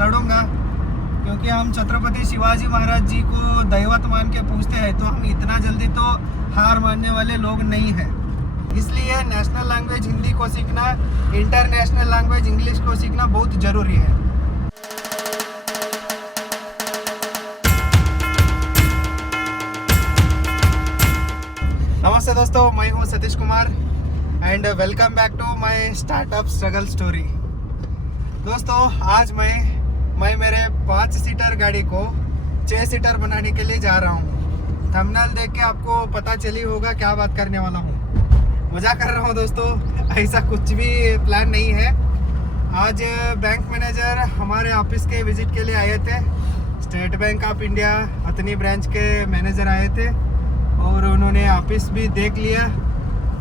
लड़ूंगा, क्योंकि हम छत्रपति शिवाजी महाराज जी को दैवत मान के पूछते हैं, तो हम इतना जल्दी तो हार मानने वाले लोग नहीं हैं। इसलिए नेशनल लैंग्वेज हिंदी को सीखना, इंटरनेशनल लैंग्वेज इंग्लिश को सीखना बहुत ज़रूरी है। नमस्ते दोस्तों, मैं हूं Satish Kumar and welcome back to my startup struggle story. दोस्तों, आज मैं मेरे 5 सीटर गाड़ी को 6 सीटर बनाने के लिए जा रहा हूं। थंबनेल देख के आपको पता चली होगा क्या बात करने वाला हूं। मजाक कर रहा हूं दोस्तों, ऐसा कुछ भी प्लान नहीं है। आज बैंक मैनेजर हमारे ऑफिस के विजिट के लिए आए थे। स्टेट बैंक ऑफ इंडिया अतनी ब्रांच के मैनेजर आए थे और उन्होंने ऑफिस भी देख लिया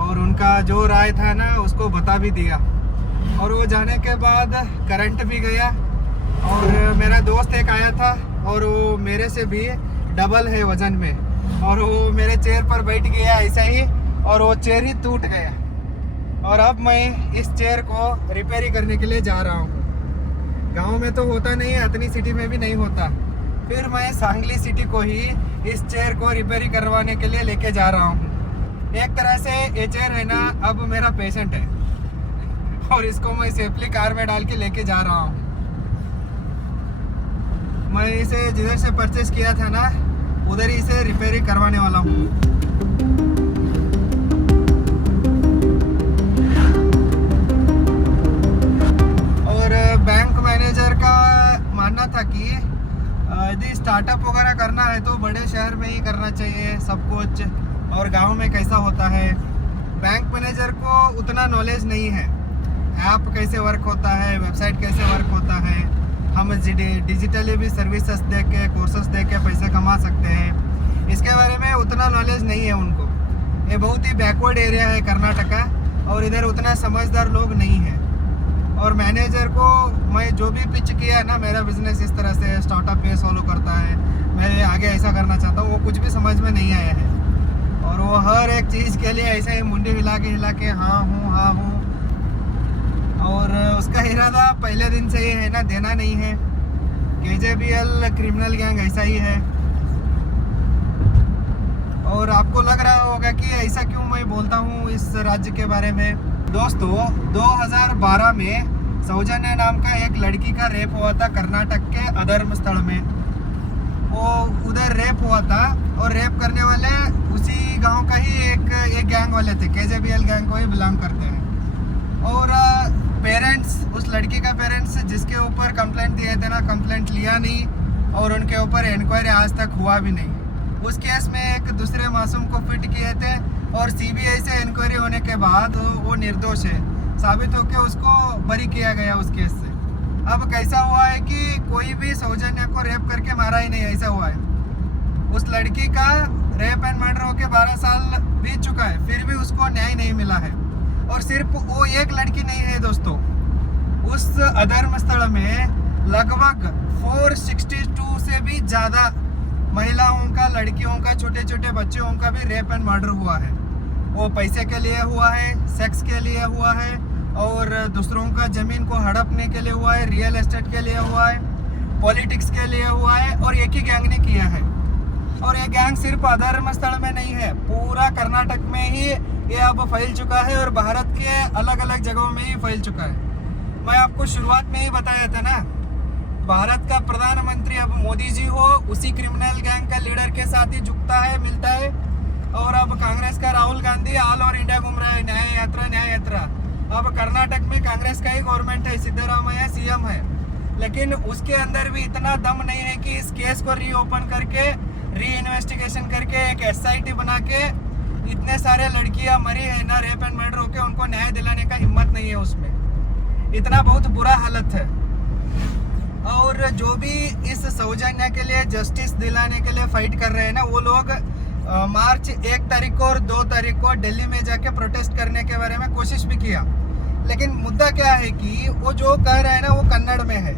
और उनका जो राय था ना उसको बता भी दिया। और वो जाने के बाद करंट भी गया और मेरा दोस्त एक आया था और वो मेरे से भी डबल है वजन में, और वो मेरे चेयर पर बैठ गया ऐसा ही, और वो चेयर ही टूट गया। और अब मैं इस चेयर को रिपेयरी करने के लिए जा रहा हूँ। गांव में तो होता नहीं है, अतनी सिटी में भी नहीं होता। फिर मैं सांगली सिटी को ही इस चेयर को रिपेयरी करवाने के लिए लेके जा रहा हूँ। एक तरह से ये चेयर है ना, अब मेरा पेशेंट है और इसको मैं सेफली कार में डाल के लेके जा रहा हूँ। मैं इसे जिधर से परचेस किया था ना, उधर ही इसे रिपेयरी करवाने वाला हूँ। और बैंक मैनेजर का मानना था कि यदि स्टार्टअप वगैरह करना है तो बड़े शहर में ही करना चाहिए सब कुछ, और गांव में कैसा होता है। बैंक मैनेजर को उतना नॉलेज नहीं है, ऐप कैसे वर्क होता है, वेबसाइट कैसे वर्क होता है। हम डिजिटली भी सर्विसेज दे के, कोर्सेस दे के पैसे कमा सकते हैं, इसके बारे में उतना नॉलेज नहीं है उनको। ये बहुत ही बैकवर्ड एरिया है कर्नाटका, और इधर उतना समझदार लोग नहीं है। और मैनेजर को मैं जो भी पिच किया है ना, मेरा बिजनेस इस तरह से स्टार्टअप पे फॉलो करता है, मैं आगे ऐसा करना चाहता हूँ, वो कुछ भी समझ में नहीं आया है। और वो हर एक चीज़ के लिए ऐसे ही मुंडी हिला के हाँ हूँ। और उसका इरादा पहले दिन से ही है ना, देना नहीं है। KJBL क्रिमिनल गैंग ऐसा ही है। और आपको लग रहा होगा कि ऐसा क्यों मैं बोलता हूँ इस राज्य के बारे में। दोस्तों, 2012 में सौजन्य नाम का एक लड़की का रेप हुआ था कर्नाटक के अधर्म स्थल में। वो उधर रेप हुआ था और रेप करने वाले उसी गांव का ही एक गैंग वाले थे, KJBL गैंग को ही बिलोंग करते हैं। और पेरेंट्स, उस लड़की का पेरेंट्स जिसके ऊपर कंप्लेंट दिए थे ना, कंप्लेंट लिया नहीं और उनके ऊपर इंक्वायरी आज तक हुआ भी नहीं। उस केस में एक दूसरे मासूम को फिट किए थे और CBI से इंक्वायरी होने के बाद वो निर्दोष है साबित होकर उसको बरी किया गया उस केस से। अब कैसा हुआ है कि कोई भी सौजन्य को रेप करके मारा ही नहीं, ऐसा हुआ है। उस लड़की का रेप एंड मर्डर होकर 12 साल बीत चुका है, फिर भी उसको न्याय नहीं मिला है। और सिर्फ वो एक लड़की नहीं है दोस्तों, उस अधर्म स्थल में लगभग 462 से भी ज़्यादा महिलाओं का, लड़कियों का, छोटे छोटे बच्चों का भी रेप एंड मर्डर हुआ है। वो पैसे के लिए हुआ है, सेक्स के लिए हुआ है, और दूसरों का ज़मीन को हड़पने के लिए हुआ है, रियल एस्टेट के लिए हुआ है, पॉलिटिक्स के लिए हुआ है, और एक ही गैंग ने किया है। और ये गैंग सिर्फ अधर्म स्थल में नहीं है, पूरा कर्नाटक में ही ये अब फैल चुका है और भारत के अलग अलग जगहों में ही फैल चुका है। मैं आपको शुरुआत में ही बताया था ना, भारत का प्रधानमंत्री अब मोदी जी हो, उसी क्रिमिनल गैंग का लीडर के साथ ही झुकता है, मिलता है। और अब कांग्रेस का Rahul Gandhi all over India घूम रहा है, न्याय यात्रा। अब कर्नाटक में कांग्रेस का ही गवर्नमेंट है, सिद्धरामैया CM है, लेकिन उसके अंदर भी इतना दम नहीं है कि इस केस को रीओपन करके, री इन्वेस्टिगेशन करके, एक SIT बना के, इतने सारे लड़कियां मरी है ना रेप एंड मर्डर होके, उनको न्याय दिलाने का हिम्मत नहीं है उसमें। इतना बहुत बुरा हालत है। और जो भी इस सौजन्य के लिए, जस्टिस दिलाने के लिए फाइट कर रहे हैं ना, वो लोग मार्च 1 तारीख को और 2 तारीख को दिल्ली में जाके प्रोटेस्ट करने के बारे में कोशिश भी किया। लेकिन मुद्दा क्या है कि वो जो कह रहे हैं ना, वो कन्नड़ में है।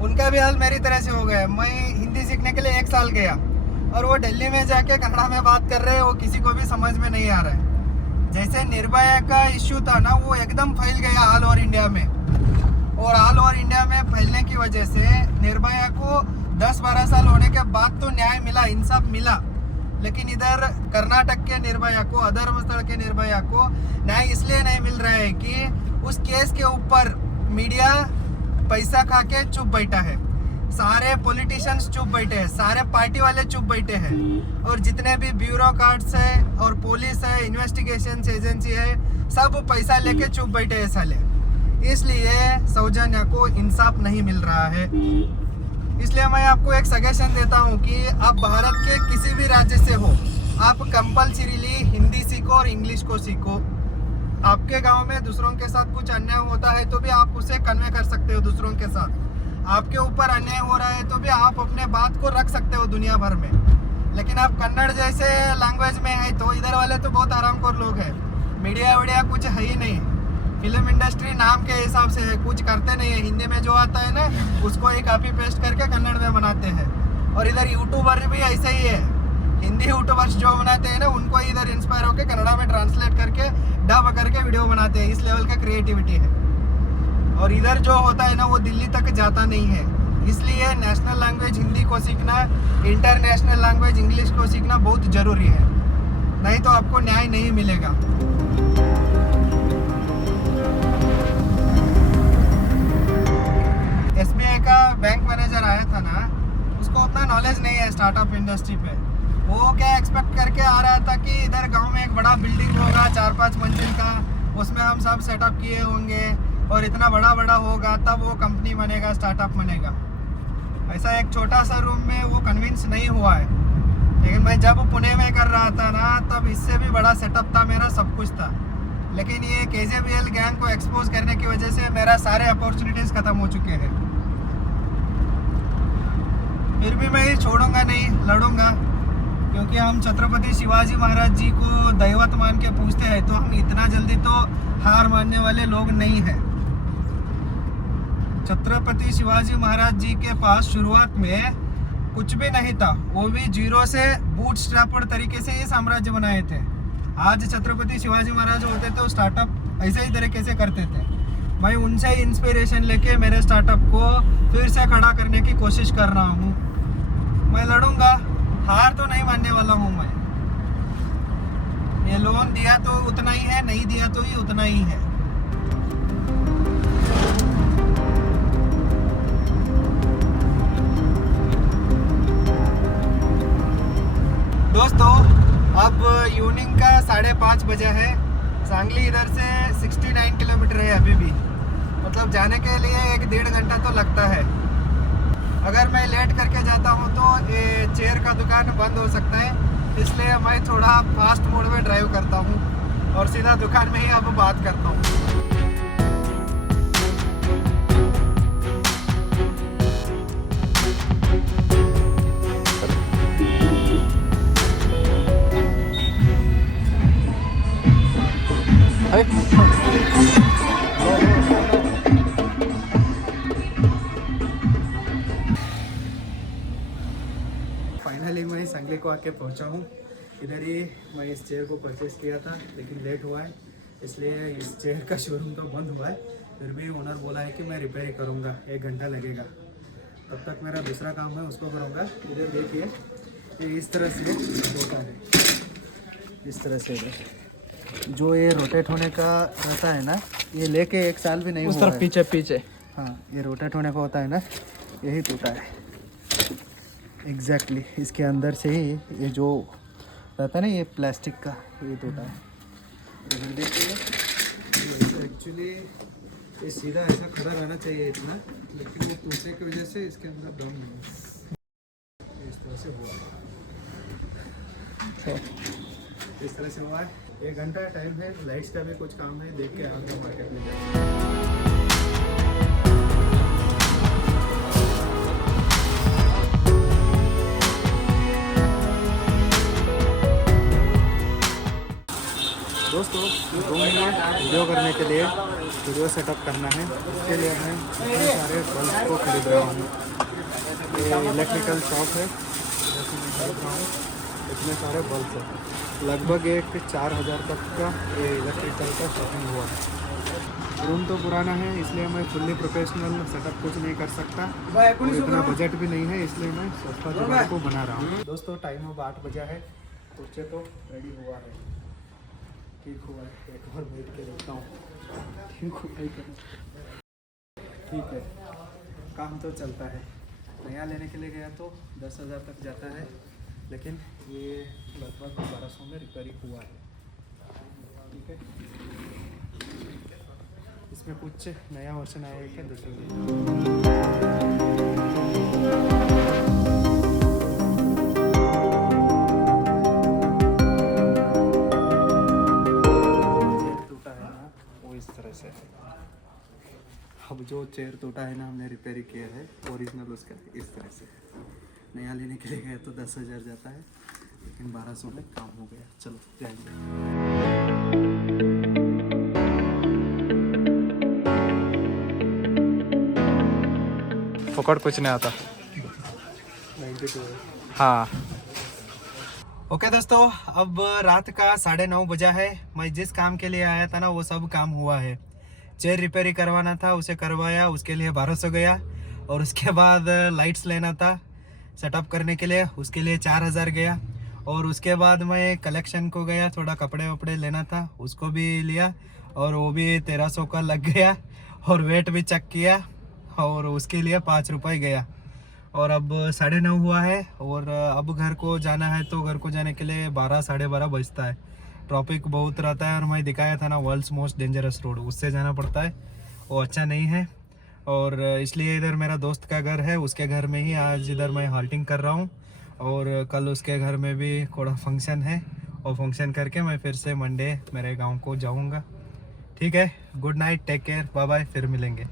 उनका भी हाल मेरी तरह से हो गया। मैं हिंदी सीखने के लिए 1 साल गया और वो दिल्ली में जाके कन्नड़ा में बात कर रहे हैं, वो किसी को भी समझ में नहीं आ रहा है। जैसे निर्भया का इश्यू था ना, वो एकदम फैल गया ऑल ओवर इंडिया में, और ऑल ओवर इंडिया में फैलने की वजह से निर्भया को 10-12 साल होने के बाद तो न्याय मिला, इंसाफ मिला, लेकिन इधर कर्नाटक के निर्भया को, अधर्मस्थल के निर्भया को न्याय इसलिए नहीं मिल रहा है कि उस केस के ऊपर मीडिया पैसा खा के चुप बैठा है, सारे पॉलिटिशियंस चुप बैठे हैं, सारे पार्टी वाले चुप बैठे हैं, और जितने भी ब्यूरोक्रेट्स है और पुलिस है, इन्वेस्टिगेशन एजेंसी है, सब पैसा लेके चुप बैठे हैं साले। इसलिए सौजन्या को इंसाफ नहीं मिल रहा है। इसलिए मैं आपको एक सजेशन देता हूँ कि आप भारत के किसी भी राज्य से हो, आप कंपल्सरीली हिंदी सीखो और इंग्लिश को सीखो। आपके गांव में दूसरों के साथ कुछ अन्याय होता है तो भी आप उसे कन्वे कर सकते हो दूसरों के साथ। आपके ऊपर अन्याय हो रहा है तो भी आप अपने बात को रख सकते हो दुनिया भर में। लेकिन आप कन्नड़ जैसे लैंग्वेज में है तो इधर वाले तो बहुत आरामखोर लोग हैं, मीडिया वीडिया कुछ है ही नहीं, फिल्म इंडस्ट्री नाम के हिसाब से है, कुछ करते नहीं है। हिंदी में जो आता है ना उसको ही कॉपी पेस्ट करके कन्नड़ में बनाते हैं। और इधर यूट्यूबर भी ऐसे ही है, हिंदी यूट्यूबर्स जो बनाते हैं ना उनको इधर इंस्पायर होकर कन्नड़ा में ट्रांसलेट करके डब करके वीडियो बनाते हैं। इस लेवल का क्रिएटिविटी है। और इधर जो होता है ना वो दिल्ली तक जाता नहीं है। इसलिए नेशनल लैंग्वेज हिंदी को सीखना, इंटरनेशनल लैंग्वेज इंग्लिश को सीखना बहुत ज़रूरी है, नहीं तो आपको न्याय नहीं मिलेगा। SBI का बैंक मैनेजर आया था ना, उसको उतना नॉलेज नहीं है स्टार्टअप इंडस्ट्री पे। वो क्या एक्सपेक्ट करके आ रहा था कि इधर गांव में एक बड़ा बिल्डिंग होगा 4-5 मंजिल का, उसमें हम सब सेटअप किए होंगे और इतना बड़ा होगा तब वो कंपनी बनेगा, स्टार्टअप बनेगा। ऐसा एक छोटा सा रूम में वो कन्विंस नहीं हुआ है। लेकिन मैं जब पुणे में कर रहा था ना तब इससे भी बड़ा सेटअप था मेरा, सब कुछ था। लेकिन ये KJBL गैंग को एक्सपोज करने की वजह से मेरा सारे अपॉर्चुनिटीज़ ख़त्म हो चुके हैं। फिर भी मैं छोड़ूंगा नहीं, लड़ूंगा, क्योंकि हम छत्रपति शिवाजी महाराज जी को दैवत मान के पूछते हैं, तो हम इतना जल्दी तो हार मानने वाले लोग नहीं हैं। छत्रपति शिवाजी महाराज जी के पास शुरुआत में कुछ भी नहीं था, वो भी जीरो से बूटस्ट्रैप्ड तरीके से ये साम्राज्य बनाए थे। आज छत्रपति शिवाजी महाराज होते तो स्टार्टअप ऐसे ही तरीके से करते थे। मैं उनसे इंस्पिरेशन लेके मेरे स्टार्टअप को फिर से खड़ा करने की कोशिश कर रहा हूँ। मैं लड़ूंगा, हार तो नहीं मानने वाला हूँ मैं। ये लोन दिया तो उतना ही है, नहीं दिया तो ये उतना ही है। दोस्तों अब इवनिंग का 5:30 बजे है। सांगली इधर से 69 किलोमीटर है अभी भी, मतलब जाने के लिए 1-1.5 घंटा तो लगता है। अगर मैं लेट करके जाता हूँ तो ये चेयर का दुकान बंद हो सकता है, इसलिए मैं थोड़ा फास्ट मोड में ड्राइव करता हूँ और सीधा दुकान में ही अब बात करता हूँ। फाइनली मैं सांगली को आके पहुंचा हूँ। इधर ही मैं इस चेयर को परचेज़ किया था, लेकिन लेट हुआ है, इसलिए इस चेयर का शोरूम तो बंद हुआ है। फिर भी ओनर बोला है कि मैं रिपेयर ही करूँगा, 1 घंटा लगेगा। तब तक मेरा दूसरा काम है उसको करूँगा। इधर देखिए ये इस तरह से होता है, इस तरह से इधर जो ये रोटेट होने का रहता है ना, ये लेके 1 साल भी नहीं हुआ है। पीछे हाँ, ये रोटेट होने का होता है ना, यही टूटा है एग्जैक्टली। इसके अंदर से ही ये जो रहता है ना, ये प्लास्टिक का, ये टूटा है। देखिए एक्चुअली ये सीधा ऐसा खड़ा रहना चाहिए इतना, लेकिन ये टूटने की वजह से इसके अंदर दम नहीं है। इस तरह से हुआ है, इस तरह से हुआ है। 1 घंटा टाइम है, लाइट्स का भी कुछ काम है, देख के आगे मार्केट में जाएंगे। दोस्तों रूम में वीडियो करने के लिए वीडियो सेटअप करना है, उसके लिए मैं इतने सारे बल्ब को खरीद रहा हूँ। ये इलेक्ट्रिकल शॉप है, जैसे मैं खरीद रहा हूँ, इतने सारे बल्ब है। लगभग 4,000 तक का ये इलेक्ट्रिकल का शॉपिंग हुआ है। रूम तो पुराना है, इसलिए मैं फुल्ली प्रोफेशनल सेटअप कुछ नहीं कर सकता और इतना बजट भी नहीं है, इसलिए मैं सस्ता जुगाड़ को बना रहा हूँ। दोस्तों टाइम अब 8 बजा है, कुर्चे तो रेडी हुआ है, ठीक हुआ है। एक बार बैठ के देखता हूँ ठीक हुआ है। ठीक है, काम तो चलता है। नया लेने के लिए गया तो 10,000 तक जाता है, लेकिन ये लगभग 1200 में रिपेयरिंग हुआ है। ठीक है, इसमें कुछ नया वर्जन आया है क्या देखेंगे। टूटा है ना वो इस तरह से है। अब जो चेयर टूटा है ना हमने रिपेयरिंग किया है, ओरिजिनल उसका इस तरह से है। नया लेने के लिए गए तो 10,000 जाता है, लेकिन 1200 में काम हो गया। चलो जाएंगे। पकड़ कुछ नहीं आता। 92 हाँ। ओके दोस्तों, अब रात का 9:30 बजा है। मैं जिस काम के लिए आया था ना वो सब काम हुआ है। चेयर रिपेयरिंग करवाना था, उसे करवाया, उसके लिए 1200 गया। और उसके बाद लाइट्स लेना था सेटअप करने के लिए, उसके लिए 4000 गया। और उसके बाद मैं कलेक्शन को गया, थोड़ा कपड़े वपड़े लेना था, उसको भी लिया और वो भी 1300 का लग गया। और वेट भी चेक किया और उसके लिए 5 रुपये गया। और अब 9:30 हुआ है और अब घर को जाना है, तो घर को जाने के लिए 12 साढ़े 12 बजता है। ट्रैफिक बहुत रहता है और मैं दिखाया था ना वर्ल्ड्स मोस्ट डेंजरस रोड, उससे जाना पड़ता है, वो अच्छा नहीं है। और इसलिए इधर मेरा दोस्त का घर है, उसके घर में ही आज इधर मैं हाल्टिंग कर रहा हूँ। और कल उसके घर में भी थोड़ा फंक्शन है, और फंक्शन करके मैं फिर से मंडे मेरे गाँव को जाऊँगा। ठीक है, good night, take care, bye bye, फिर मिलेंगे।